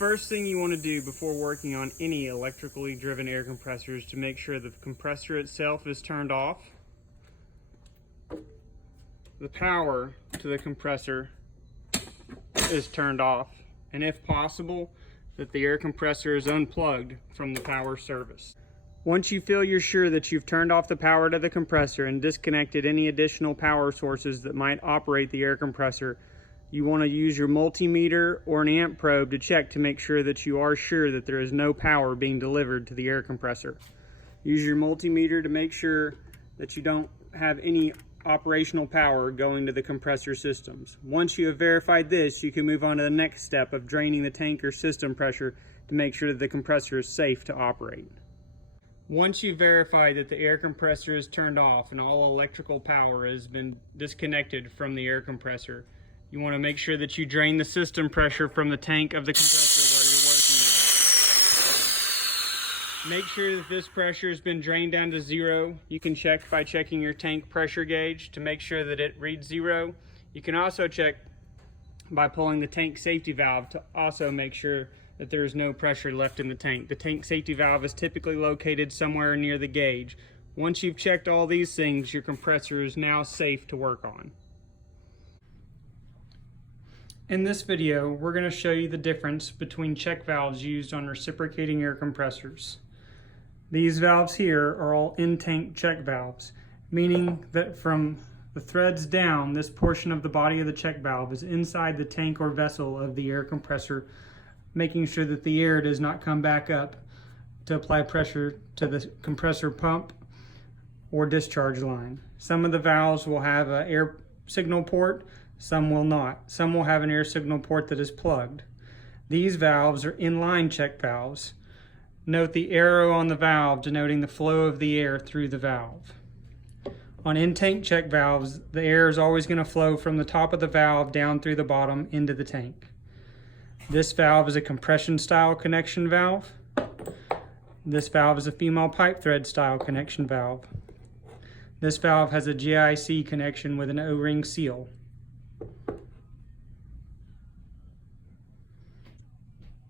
first thing you want to do before working on any electrically driven air compressor is to make sure the compressor itself is turned off, the power to the compressor is turned off, and if possible, that the air compressor is unplugged from the power service. Once you feel you're sure that you've turned off the power to the compressor and disconnected any additional power sources that might operate the air compressor, you want to use your multimeter or an amp probe to check to make sure that you are sure that there is no power being delivered to the air compressor. Use your multimeter to make sure that you don't have any operational power going to the compressor systems. Once you have verified this, you can move on to the next step of draining the tank or system pressure to make sure that the compressor is safe to operate. Once you verify that the air compressor is turned off and all electrical power has been disconnected from the air compressor, you want to make sure that you drain the system pressure from the tank of the compressor where you're working with. Make sure that this pressure has been drained down to zero. You can check by checking your tank pressure gauge to make sure that it reads zero. You can also check by pulling the tank safety valve to also make sure that there is no pressure left in the tank. The tank safety valve is typically located somewhere near the gauge. Once you've checked all these things, your compressor is now safe to work on. In this video, we're going to show you the difference between check valves used on reciprocating air compressors. These valves here are all in-tank check valves, meaning that from the threads down, this portion of the body of the check valve is inside the tank or vessel of the air compressor, making sure that the air does not come back up to apply pressure to the compressor pump or discharge line. Some of the valves will have an air signal port, some will not. Some will have an air signal port that is plugged. These valves are inline check valves. Note the arrow on the valve denoting the flow of the air through the valve. On in-tank check valves, the air is always going to flow from the top of the valve down through the bottom into the tank. This valve is a compression style connection valve. This valve is a female pipe thread style connection valve. This valve has a GIC connection with an O-ring seal.